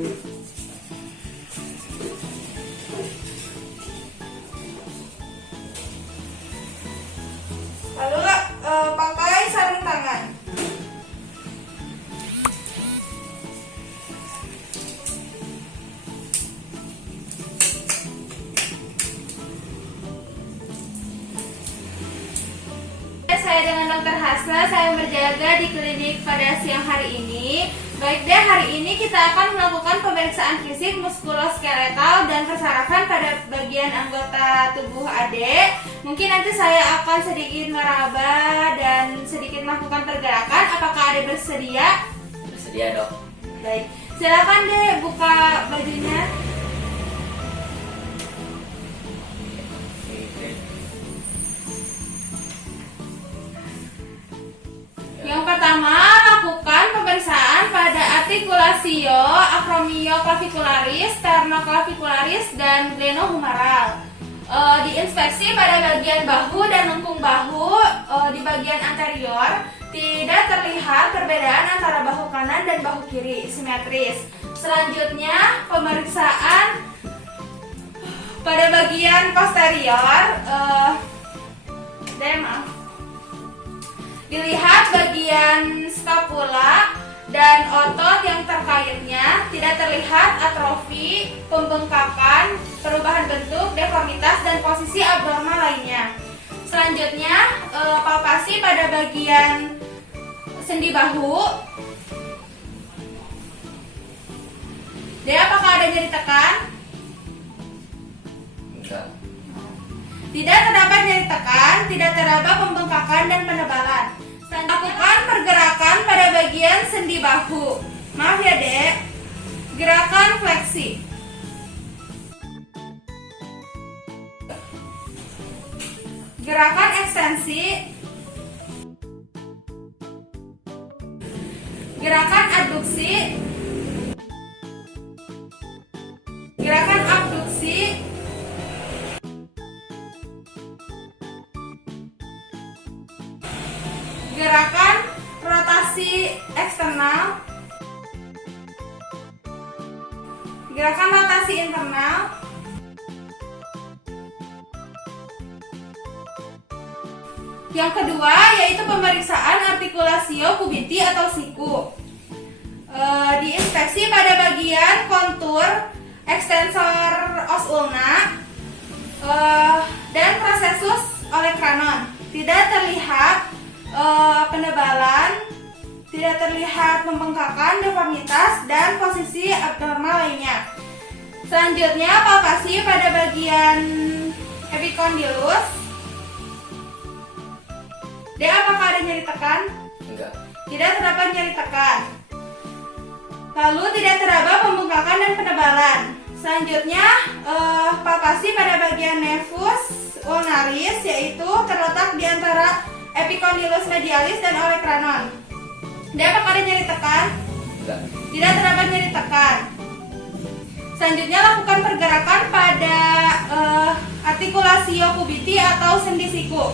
Lalu pakai sarung tangan. Saya dengan Dr. Hasna, saya berjaga di klinik pada siang hari ini. Baik deh, hari ini kita akan melakukan pemeriksaan fisik muskuloskeletal dan persarafan pada bagian anggota tubuh adik. Mungkin nanti saya akan sedikit meraba dan sedikit melakukan pergerakan. Apakah adik bersedia? Bersedia, Dok. Baik, silakan deh buka bajunya. Yang pertama, lakukan pemeriksaan pada artikulasio acromioclavicularis, sternoclavicularis, dan glenohumeral. Diinspeksi pada bagian bahu dan lengkung bahu. Di bagian anterior tidak terlihat perbedaan antara bahu kanan dan bahu kiri, simetris. Selanjutnya, pemeriksaan pada bagian posterior. Dilihat bagian skapula dan otot yang terkaitnya, tidak terlihat atrofi, pembengkakan, perubahan bentuk, deformitas, dan posisi abnormal lainnya. Selanjutnya, palpasi pada bagian sendi bahu. Apakah ada nyeri tekan? Enggak. Tidak terdapat nyeri tekan, tidak terdapat pembengkakan dan penebalan. Lakukan pergerakan pada bagian sendi bahu. Maaf ya, Dek. Gerakan fleksi. Gerakan ekstensi. Gerakan adduksi. Gerakan abduksi. Gerakan rotasi eksternal. Gerakan rotasi internal. Yang kedua yaitu pemeriksaan artikulasio cubiti atau siku. Diinspeksi pada bagian kontur ekstensor os ulna dan processus olecranon. Tidak terlihat penebalan, tidak terlihat pembengkakan, deformitas, dan posisi abnormal lainnya. Selanjutnya, palpasi pada bagian epicondylus. Apakah ada nyeri tekan? Enggak. Tidak terdapat nyeri tekan. Lalu tidak terdapat pembengkakan dan penebalan. Selanjutnya, palpasi pada bagian nevus ulnaris, yaitu terletak di antara epicondylus medialis dan olecranon. Apakah ada nyeri tekan? Enggak. Tidak terdapat nyeri tekan. Selanjutnya, lakukan pergerakan pada artikulasio cubiti atau sendi siku.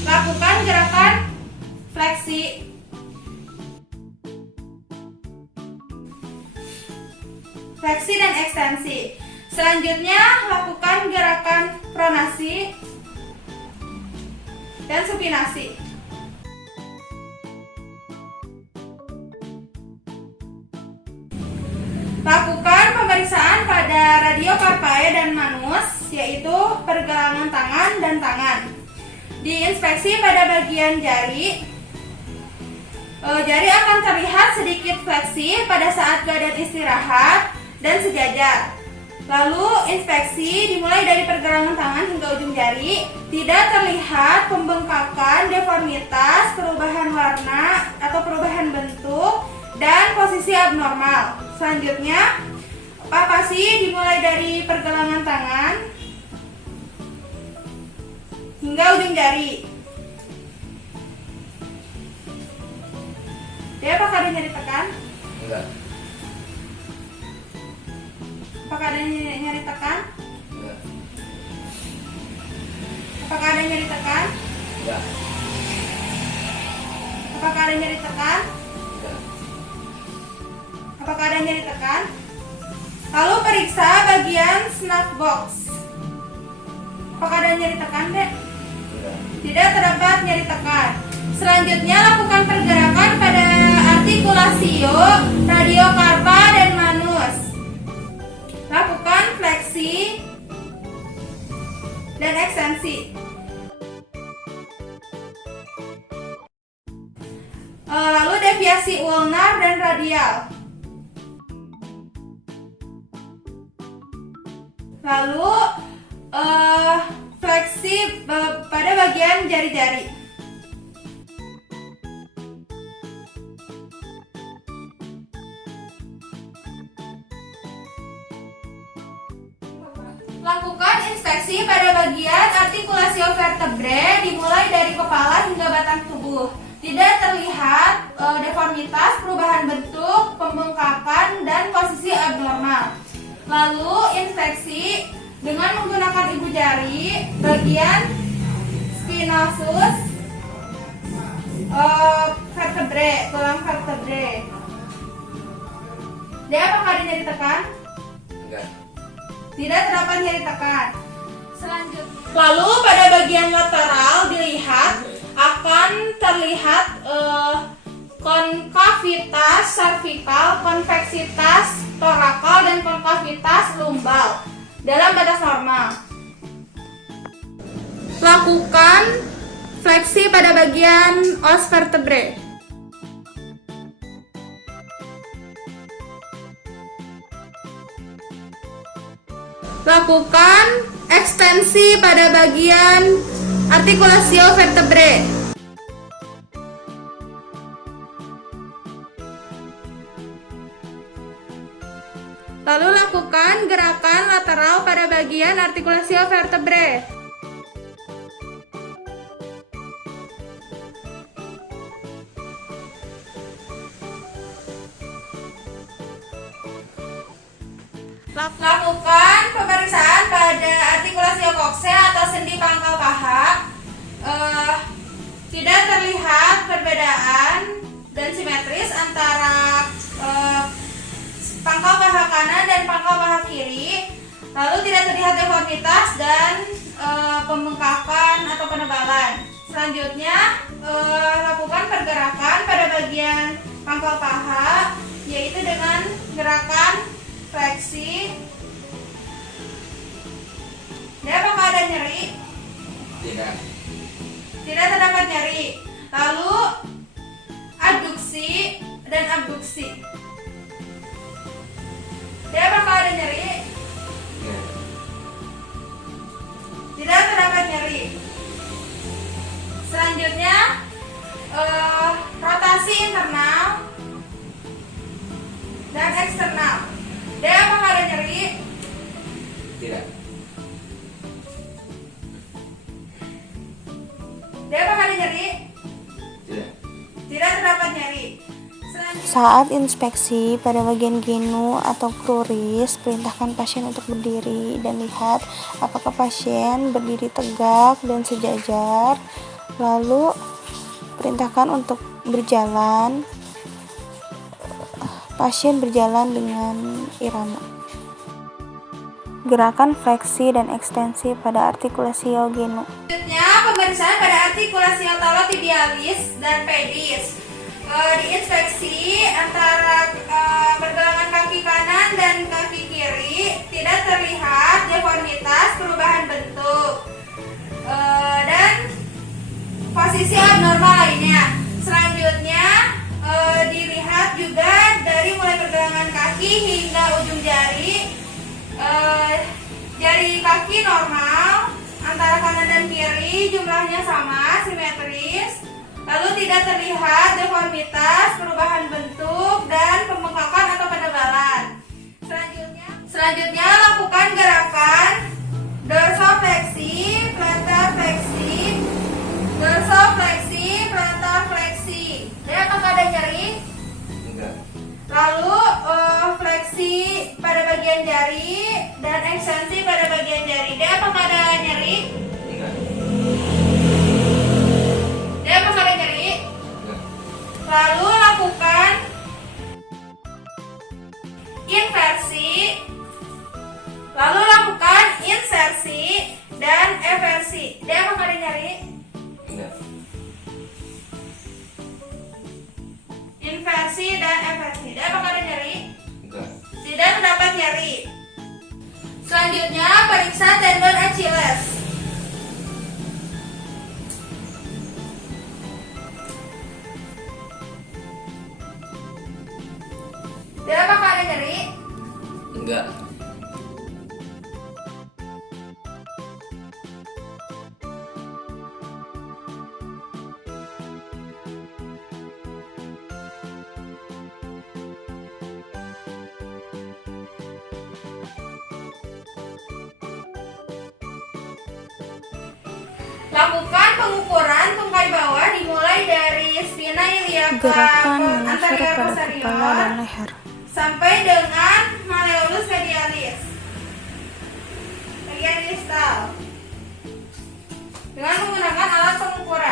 Lakukan gerakan fleksi. Fleksi dan ekstensi. Selanjutnya, lakukan gerakan pronasi dan supinasi. Lakukan pemeriksaan pada radiocarpae dan manus, yaitu pergelangan tangan dan tangan. Diinspeksi pada bagian jari. Jari akan terlihat sedikit fleksi pada saat keadaan istirahat dan sejajar. Lalu inspeksi dimulai dari pergelangan tangan hingga ujung jari. Tidak terlihat pembengkakan, deformitas, perubahan warna atau perubahan bentuk, dan posisi abnormal. Selanjutnya, palpasi dimulai dari pergelangan tangan hingga ujung jari. Apakah ada nyeri tekan? Enggak. Apakah ada nyeri tekan? Enggak. Apakah ada nyeri tekan? Enggak. Apakah ada nyeri tekan? Enggak. Apakah ada nyeri tekan? Lalu periksa bagian snap box. Apakah ada nyeri tekan, Dek? Enggak. Tidak terdapat nyeri tekan. Selanjutnya lakukan pergerakan pada artikulasio, radiokarpa, dan manus. Lakukan fleksi dan ekstensi. Lalu deviasi ulnar dan radial. Lalu fleksi pada bagian jari-jari. Lakukan inspeksi pada bagian artikulasi vertebrae dimulai dari kepala hingga batang tubuh. Tidak terlihat deformitas, perubahan bentuk, pembengkakan, dan posisi abnormal. Lalu inspeksi dengan menggunakan ibu jari bagian spinosus vertebrae, tulang vertebrae. Dia apakah ada nyeri tekan? Enggak. Tidak terdapat nyeri tekan. Selanjutnya, lalu pada bagian lateral dilihat akan terlihat konkavitas cervical, konveksitas torakal, dan konkavitas lumbal dalam batas normal. Lakukan fleksi pada bagian os vertebrae. Lakukan ekstensi pada bagian artikulasio vertebrae. Lalu lakukan gerakan lateral pada bagian artikulasio vertebrae. Lakukan pemeriksaan pada artikulasi koksea atau sendi pangkal paha. Tidak terlihat perbedaan dan simetris antara pangkal paha kanan dan pangkal paha kiri. Lalu tidak terlihat deformitas dan pembengkakan atau penebalan. Selanjutnya lakukan pergerakan pada bagian pangkal paha, yaitu dengan gerakan fleksi. Dan apakah ada nyeri? Tidak. Tidak terdapat nyeri. Lalu abduksi dan abduksi. Dan apakah ada nyeri? Tidak. Tidak terdapat nyeri. Selanjutnya rotasi internal dan eksternal. Dan apakah ada nyeri? Tidak. Dan apakah ada nyeri? Tidak. Tidak terdapat nyeri. Saat inspeksi pada bagian genu atau kruris, perintahkan pasien untuk berdiri dan lihat apakah pasien berdiri tegak dan sejajar. Lalu perintahkan untuk berjalan. Pasien berjalan dengan irama. Gerakan fleksi dan ekstensi pada artikulasio genu. Selanjutnya pemeriksaan pada artikulasi talotibialis dan pedis. Diinspeksi antara pergelangan kaki kanan dan kaki kiri. Tidak terlihat deformitas, perubahan bentuk, dan posisi abnormal lainnya. Selanjutnya dilihat juga dari mulai pergelangan kaki hingga ujung jari. Jari kaki normal antara kanan dan kiri, jumlahnya sama, simetris. Lalu tidak terlihat deformitas, perubahan bentuk, dan pembengkakan atau penebalan. Selanjutnya lakukan gerakan dorsofleksi, plantar fleksi, dorsofleksi, plantar fleksi. Dan apakah ada nyeri? Enggak. Lalu fleksi pada bagian jari dan ekstensi pada bagian jari. Dan apakah ada nyeri? Enggak. Dan apakah ada nyeri? Enggak. Lalu lakukan inversi Lalu lakukan insersi dan eversi. Dia apa kalian nyari? Enggak. Inversi dan eversi. Dia apa kalian nyari? Enggak. Tidak dapat nyari. Selanjutnya periksa tendon Achilles. Dia apa kalian nyari? Enggak. Lakukan pengukuran tungkai bawah dimulai dari spina iliaca Gerakan menyusur anterior pada posterior kepala dan leher. sampai dengan malleolus medialis bagian distal dengan menggunakan alat pengukuran.